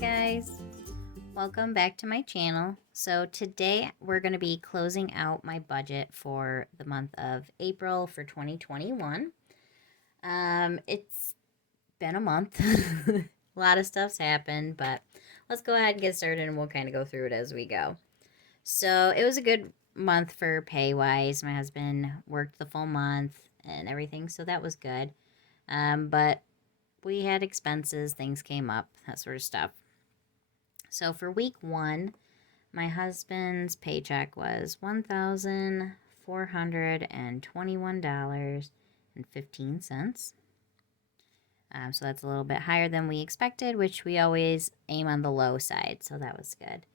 guys, welcome back to my channel. So today we're going to be closing out my budget for the month of April for 2021. It's been a month. A lot of stuff's happened, but let's go ahead and get started and we'll kind of go through it as we go. So it was a good month for pay wise. My husband worked the full month and everything, so that was good. But we had expenses, things came up, that sort of stuff. So for week one, my husband's paycheck was $1,421.15. So that's a little bit higher than we expected, which we always aim on the low side, so that was good.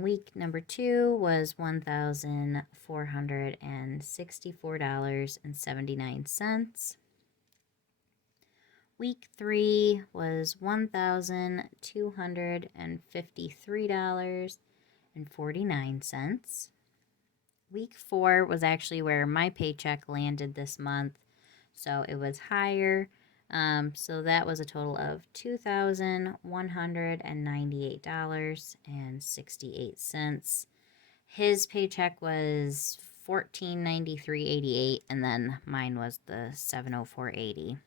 Week number two was $1,464.79. Week three was $1,253.49. Week four was actually where my paycheck landed this month, so it was higher. So that was a total of $2,198.68. His paycheck was $1,493.88, and then mine was the $704.80.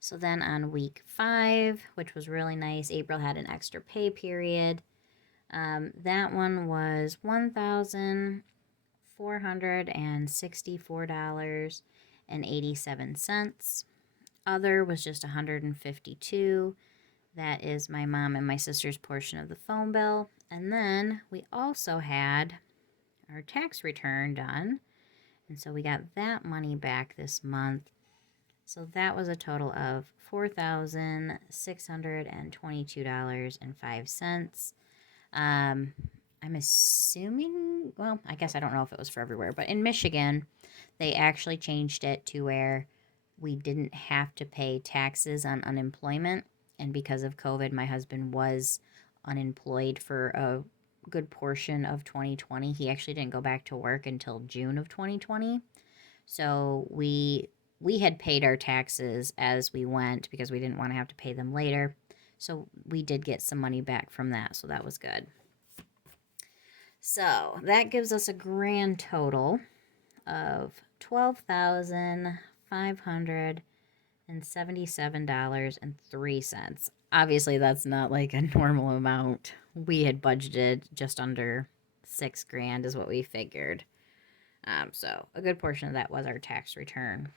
So then on week five, which was really nice, April had an extra pay period. That one was $1,464.87. Other was just $152. That is my mom and my sister's portion of the phone bill. And then we also had our tax return done. And so we got that money back this month. So that was a total of $4,622.05. I'm assuming, well, I guess I don't know if it was for everywhere, but in Michigan, they actually changed it to where we didn't have to pay taxes on unemployment. And because of COVID, my husband was unemployed for a good portion of 2020. He actually didn't go back to work until June of 2020. So we had paid our taxes as we went because we didn't want to have to pay them later. So we did get some money back from that, so that was good. So that gives us a grand total of $12,577.03. Obviously, that's not like a normal amount. We had budgeted just under $6,000 is what we figured. So a good portion of that was our tax return.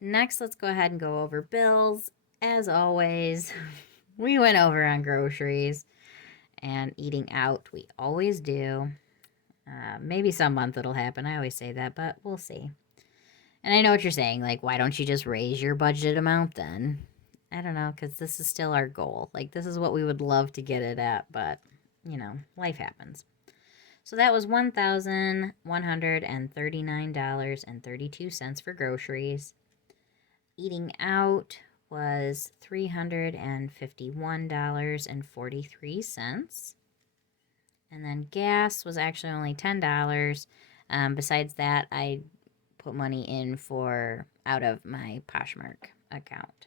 Next, let's go ahead and go over bills. As always, we went over on groceries and eating out. We always do. Maybe some month it'll happen. I always say that, but we'll see. And I know what you're saying. Like, why don't you just raise your budget amount then? I don't know, because this is still our goal. Like, this is what we would love to get it at, but, life happens. So that was $1,139.32 for groceries. Eating out was $351.43. And then gas was actually only $10. Besides that, I put money in for out of my Poshmark account.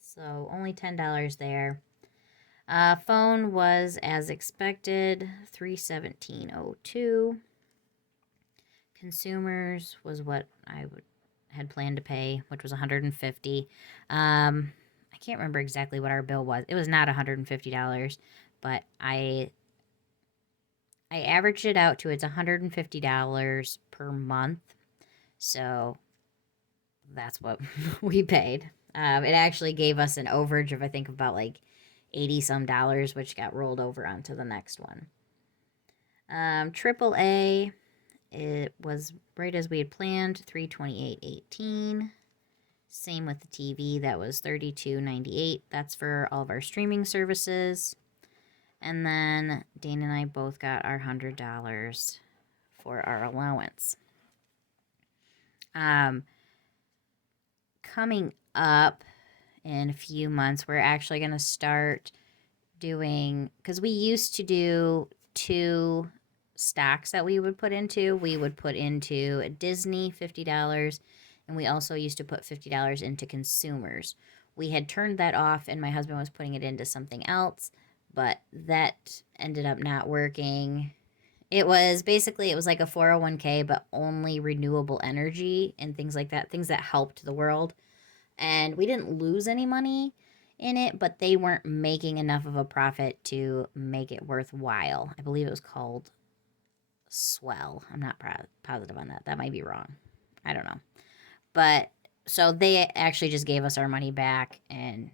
So only $10 there. Phone was as expected, $317.02. Consumers was what I had planned to pay, which was $150. I can't remember exactly what our bill was. It was not $150, but I averaged it out to it's $150 per month. So that's what we paid. It actually gave us an overage of, I think, about like 80 some dollars, which got rolled over onto the next one. AAA, it was right as we had planned, $328.18. Same with the TV, that was $32.98. That's for all of our streaming services. And then Dane and I both got our $100 for our allowance. Coming up in a few months, we're actually going to start doing, because we used to do 2 stocks that we would put into. We would put into Disney $50, and we also used to put $50 into consumers. We had turned that off, and my husband was putting it into something else, but that ended up not working. It was basically, it was like a 401k, but only renewable energy and things like that, things that helped the world. And we didn't lose any money in it, but they weren't making enough of a profit to make it worthwhile. I believe it was called Swell. I'm not positive on that. That might be wrong. I don't know. But so they actually just gave us our money back, and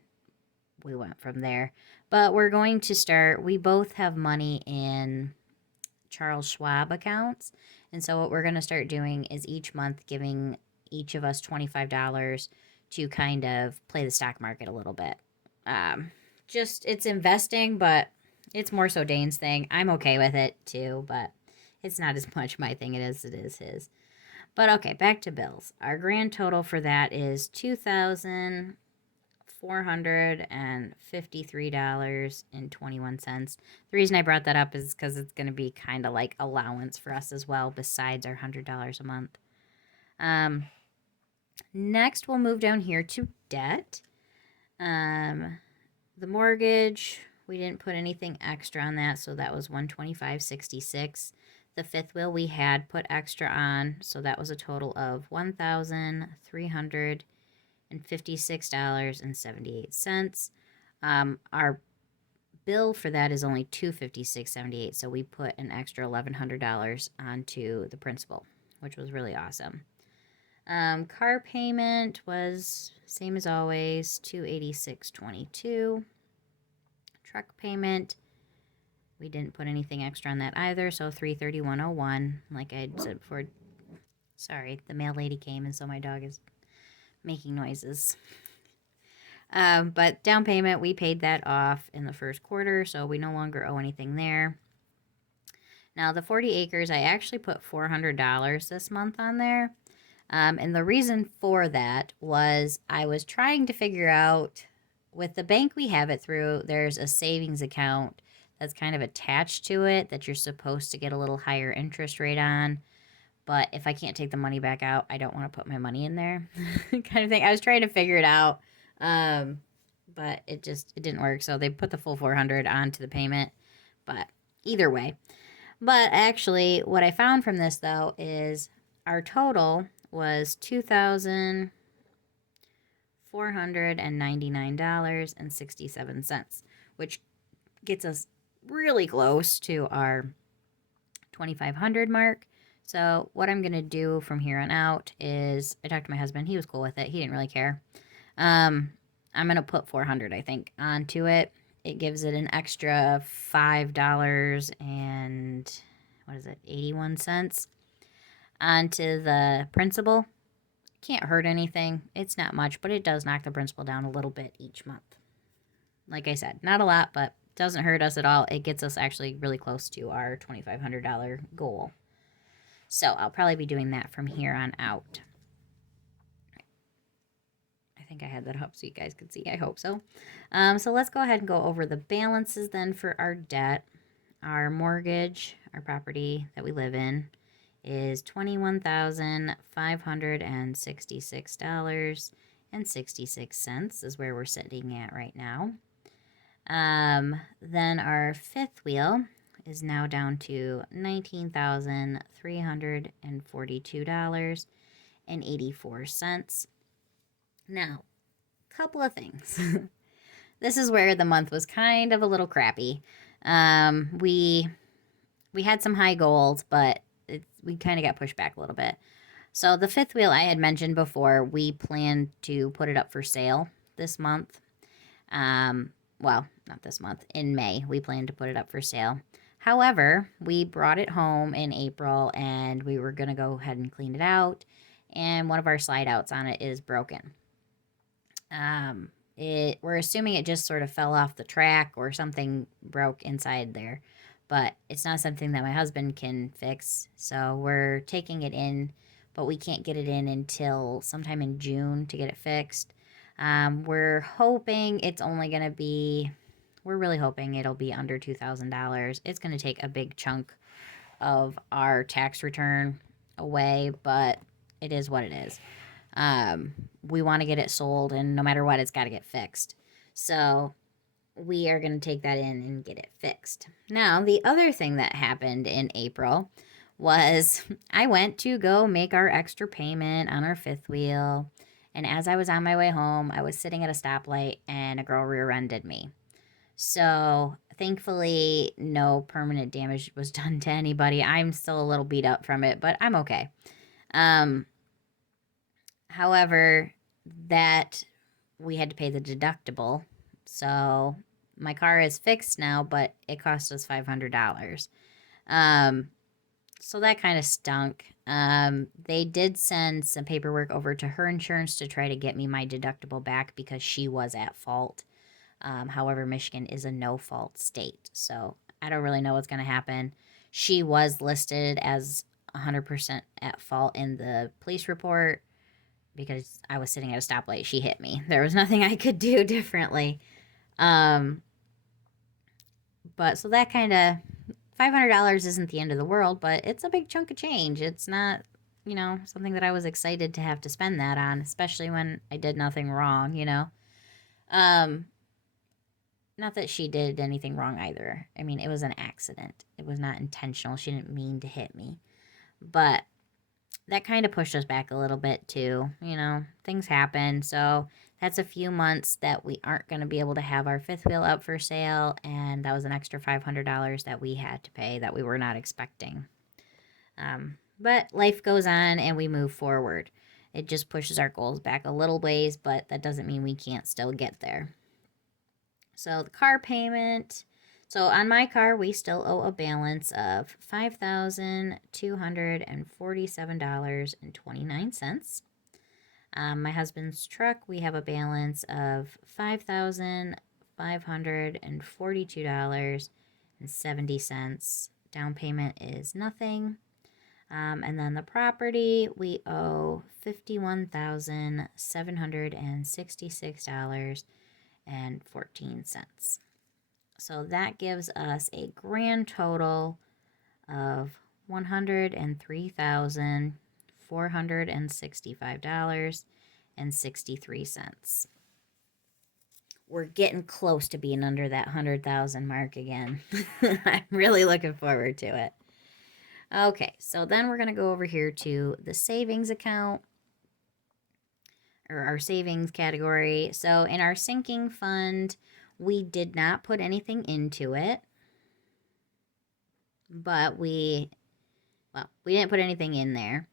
we went from there. But we're going to start, we both have money in Charles Schwab accounts. And so what we're going to start doing is each month giving each of us $25 to kind of play the stock market a little bit. Just it's investing, but it's more so Dane's thing. I'm okay with it too, but it's not as much my thing as it is his. But okay, back to bills. Our grand total for that is $2,453.21. The reason I brought that up is because it's going to be kind of like allowance for us as well, besides our $100 a month. Next, we'll move down here to debt. The mortgage, we didn't put anything extra on that, so that was $125.66. The fifth wheel we had put extra on, so that was a total of $1,356.78. Our bill for that is only $256.78, so we put an extra $1,100 onto the principal, which was really awesome. Car payment was same as always, $286.22. Truck payment, we didn't put anything extra on that either, so $331.01. Like I said before, sorry, the mail lady came, and so my dog is making noises. But down payment, we paid that off in the first quarter, so we no longer owe anything there. Now, the 40 acres, I actually put $400 this month on there. And the reason for that was I was trying to figure out, with the bank we have it through, there's a savings account that's kind of attached to it that you're supposed to get a little higher interest rate on. But if I can't take the money back out, I don't want to put my money in there kind of thing. I was trying to figure it out, but it didn't work. So they put the full 400 onto the payment. But either way. But actually, what I found from this, though, is our total was $2,499.67, which gets us really close to our 2,500 mark. So what I'm going to do from here on out is, I talked to my husband. He was cool with it. He didn't really care. I'm going to put 400, I think, onto it. It gives it an extra $5 and, 81 cents onto the principal. Can't hurt anything. It's not much, but it does knock the principal down a little bit each month. Like I said, not a lot, but doesn't hurt us at all. It gets us actually really close to our $2,500 goal. So I'll probably be doing that from here on out. I think I had that up so you guys could see. I hope so. So let's go ahead and go over the balances then for our debt. Our mortgage, our property that we live in, is $21,566.66 is where we're sitting at right now. Then our fifth wheel is now down to $19,342.84. Now, a couple of things. This is where the month was kind of a little crappy. We had some high goals, but we kind of got pushed back a little bit. So the fifth wheel I had mentioned before, we planned to put it up for sale this month. Well, not this month. In May, we planned to put it up for sale. However, we brought it home in April, and we were going to go ahead and clean it out, and one of our slide outs on it is broken. We're assuming it just sort of fell off the track or something broke inside there, but it's not something that my husband can fix, so we're taking it in, but we can't get it in until sometime in June to get it fixed. We're hoping it's only going to be, we're really hoping it'll be under $2,000. It's going to take a big chunk of our tax return away, but it is what it is. We want to get it sold, and no matter what, it's got to get fixed. So we are going to take that in and get it fixed. Now, the other thing that happened in April was I went to go make our extra payment on our fifth wheel. And as I was on my way home, I was sitting at a stoplight and a girl rear ended me. So thankfully, no permanent damage was done to anybody. I'm still a little beat up from it, but I'm okay. Um, However, that we had to pay the deductible. So my car is fixed now, but it cost us $500. Um, so that kind of stunk. They did send some paperwork over to her insurance to try to get me my deductible back because she was at fault. However, Michigan is a no fault state. So I don't really know what's going to happen. She was listed as 100% at fault in the police report because I was sitting at a stoplight. She hit me. There was nothing I could do differently. Um, but so that kind of $500 isn't the end of the world, but it's a big chunk of change. It's not, something that I was excited to have to spend that on, especially when I did nothing wrong. Um, Not that she did anything wrong either. I mean, it was an accident. It was not intentional. She didn't mean to hit me. But that kind of pushed us back a little bit too. Things happen. So that's a few months that we aren't going to be able to have our fifth wheel up for sale. And that was an extra $500 that we had to pay that we were not expecting. But life goes on and we move forward. It just pushes our goals back a little ways, but that doesn't mean we can't still get there. So the car payment. So on my car, we still owe a balance of $5,247.29. My husband's truck, we have a balance of $5,542.70. Down payment is nothing. And then the property, we owe $51,766.14. So that gives us a grand total of $103,465.63. We're getting close to being under that 100,000 mark again. I'm really looking forward to it. Okay, so then we're going to go over here to the savings account, or our savings category. So in our sinking fund, we did not put anything into it, but we didn't put anything in there.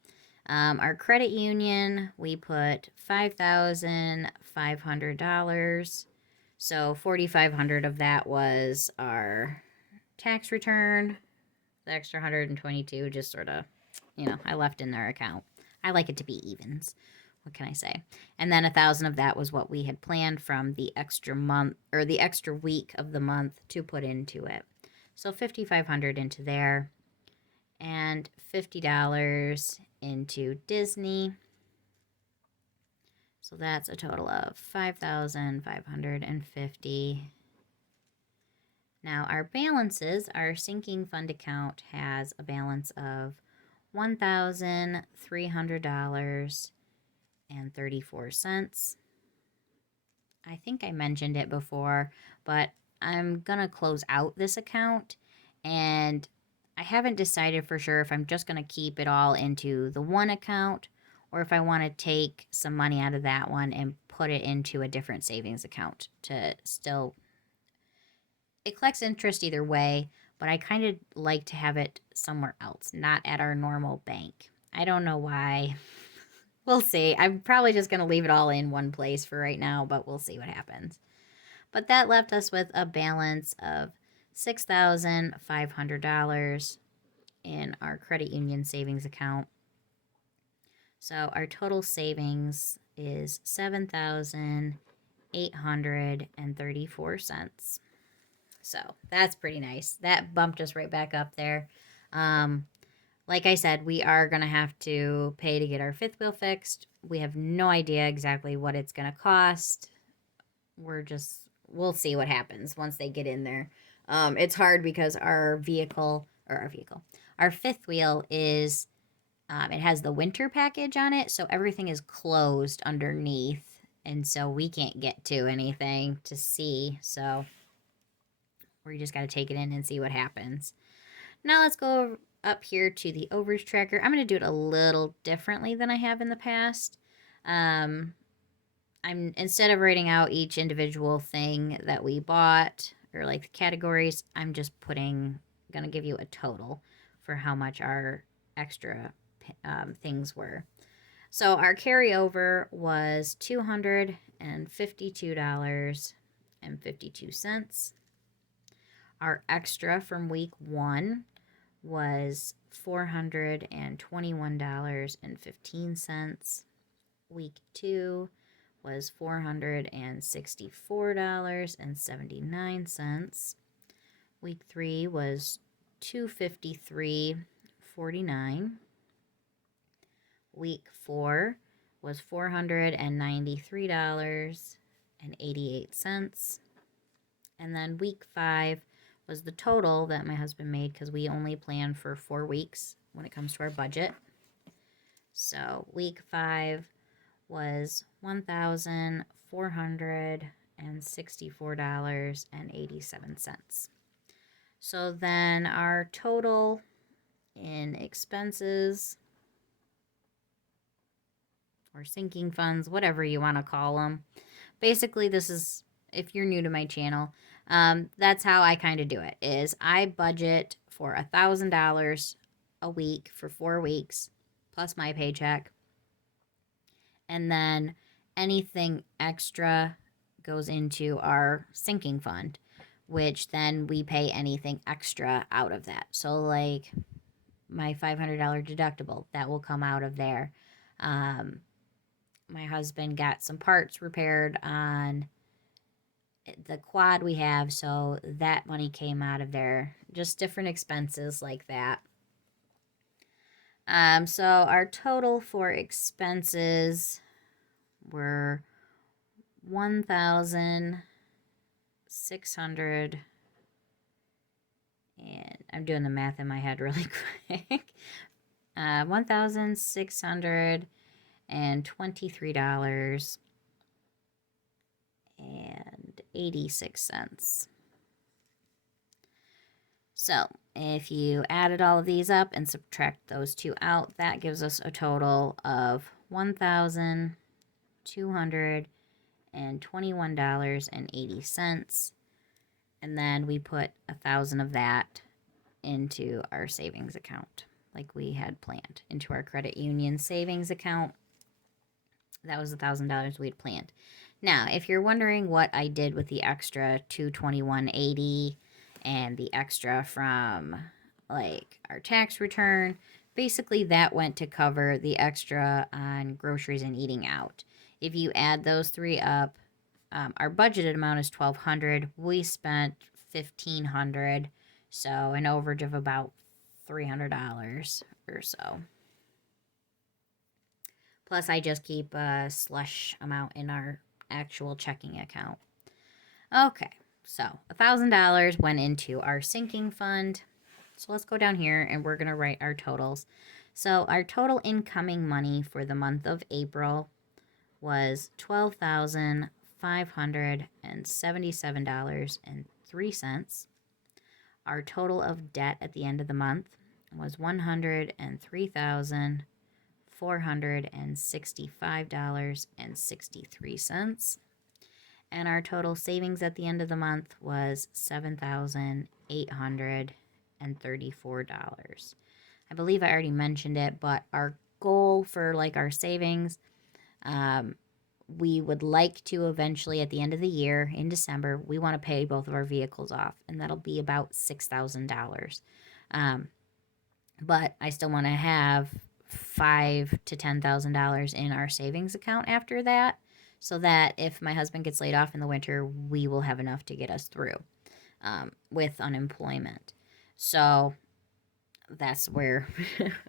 Our credit union, we put $5,500. So $4,500 of that was our tax return. The extra 122 just sort of, I left in their account. I like it to be evens. What can I say? And then 1,000 of that was what we had planned from the extra month or the extra week of the month to put into it. So $5,500 into there and $50 into Disney. So that's a total of $5,550. Now our balances, our sinking fund account has a balance of $1,300.34. I think I mentioned it before, but I'm gonna close out this account, and I haven't decided for sure if I'm just gonna keep it all into the one account or if I want to take some money out of that one and put it into a different savings account to still. It collects interest either way, but I kind of like to have it somewhere else, not at our normal bank. I don't know why. We'll see. I'm probably just going to leave it all in one place for right now, but we'll see what happens. But that left us with a balance of $6,500 in our credit union savings account. So our total savings is $7,834. So that's pretty nice. That bumped us right back up there. Like I said, we are going to have to pay to get our fifth wheel fixed. We have no idea exactly what it's going to cost. We'll see what happens once they get in there. It's hard because our fifth wheel is It has the winter package on it, so everything is closed underneath, and so we can't get to anything to see. So we just got to take it in and see what happens. Now let's go up here to the overage tracker. I'm going to do it a little differently than I have in the past. I'm instead of writing out each individual thing that we bought or like the categories, I'm just gonna give you a total for how much our extra things were. So our carryover was $252.52. Our extra from week 1 was $421.15. Week 2 was $464.79. Week 3 was $253.49. Week 4 was $493.88. And then week 5 was the total that my husband made, because we only plan for 4 weeks when it comes to our budget. So week 5 was $1,464.87. So then our total in expenses or sinking funds, whatever you want to call them. Basically, this is, if you're new to my channel, that's how I kind of do it, is I budget for $1,000 a week for 4 weeks, plus my paycheck. And then anything extra goes into our sinking fund, which then we pay anything extra out of that. So like my $500 deductible, that will come out of there. My husband got some parts repaired on the quad we have, so that money came out of there. Just different expenses like that. So our total for expenses were $1,600, and I'm doing the math in my head really quick. $1,623.86. So if you added all of these up and subtract those two out, that gives us a total of $1,221.80. And then we put 1,000 of that into our savings account, like we had planned, into our credit union savings account. That was $1,000 we had planned. Now, if you're wondering what I did with the extra $221.80 and the extra from like our tax return, basically that went to cover the extra on groceries and eating out. If you add those 3 up, our budgeted amount is $1,200. We spent $1,500, so an overage of about $300 or so. Plus, I just keep a slush amount in our actual checking account. Okay, so $1,000 went into our sinking fund. So let's go down here and we're going to write our totals. So our total incoming money for the month of April was $12,577.03. Our total of debt at the end of the month was $103,465.63. And our total savings at the end of the month was $7,834. I believe I already mentioned it, but our goal for like our savings, we would like to eventually at the end of the year in December, we want to pay both of our vehicles off, and that'll be about $6,000. But I still want to have $5,000 to $10,000 in our savings account after that, so that if my husband gets laid off in the winter, we will have enough to get us through with unemployment. So that's where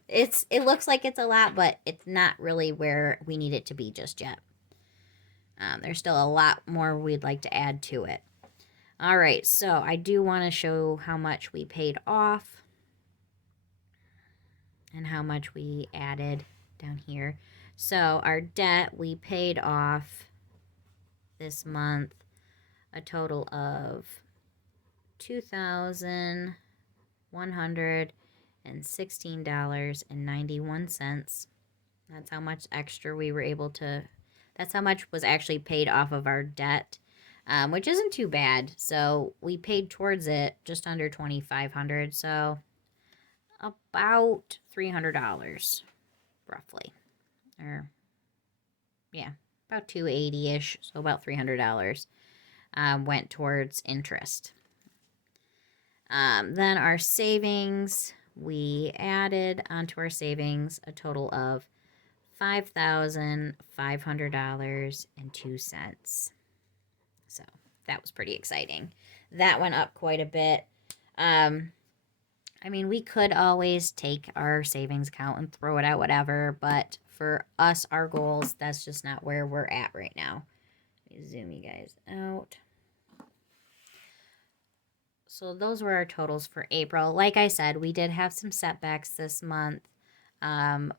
it looks like it's a lot, but it's not really where we need it to be just yet. There's still a lot more we'd like to add to it. All right, so I do want to show how much we paid off. and how much we added down here. So our debt, we paid off this month a total of $2,116.91. That's how much extra we were able to, that's how much was actually paid off of our debt, which isn't too bad. So we paid towards it just under $2,500, so about $300 roughly, or yeah, about 280-ish, so about $300 went towards interest. Then our savings, we added onto our savings a total of $5,500.02. So that was pretty exciting. That went up quite a bit. I mean, we could always take our savings account and throw it out, whatever, but for us, our goals, that's just not where we're at right now. Let me zoom you guys out. So those were our totals for April. Like I said, we did have some setbacks this month,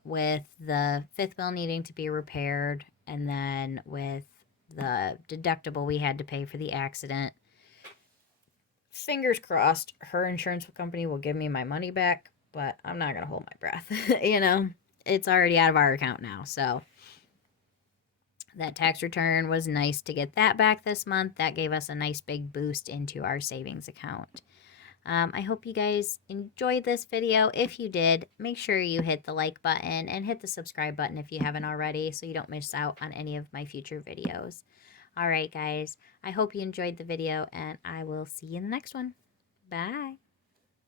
with the fifth wheel needing to be repaired, and then with the deductible we had to pay for the accident. Fingers crossed her insurance company will give me my money back, but I'm not going to hold my breath. It's already out of our account now. So that tax return was nice to get that back this month. That gave us a nice big boost into our savings account. I hope you guys enjoyed this video. If you did, make sure you hit the like button and hit the subscribe button if you haven't already, so you don't miss out on any of my future videos. All right, guys, I hope you enjoyed the video, and I will see you in the next one. Bye.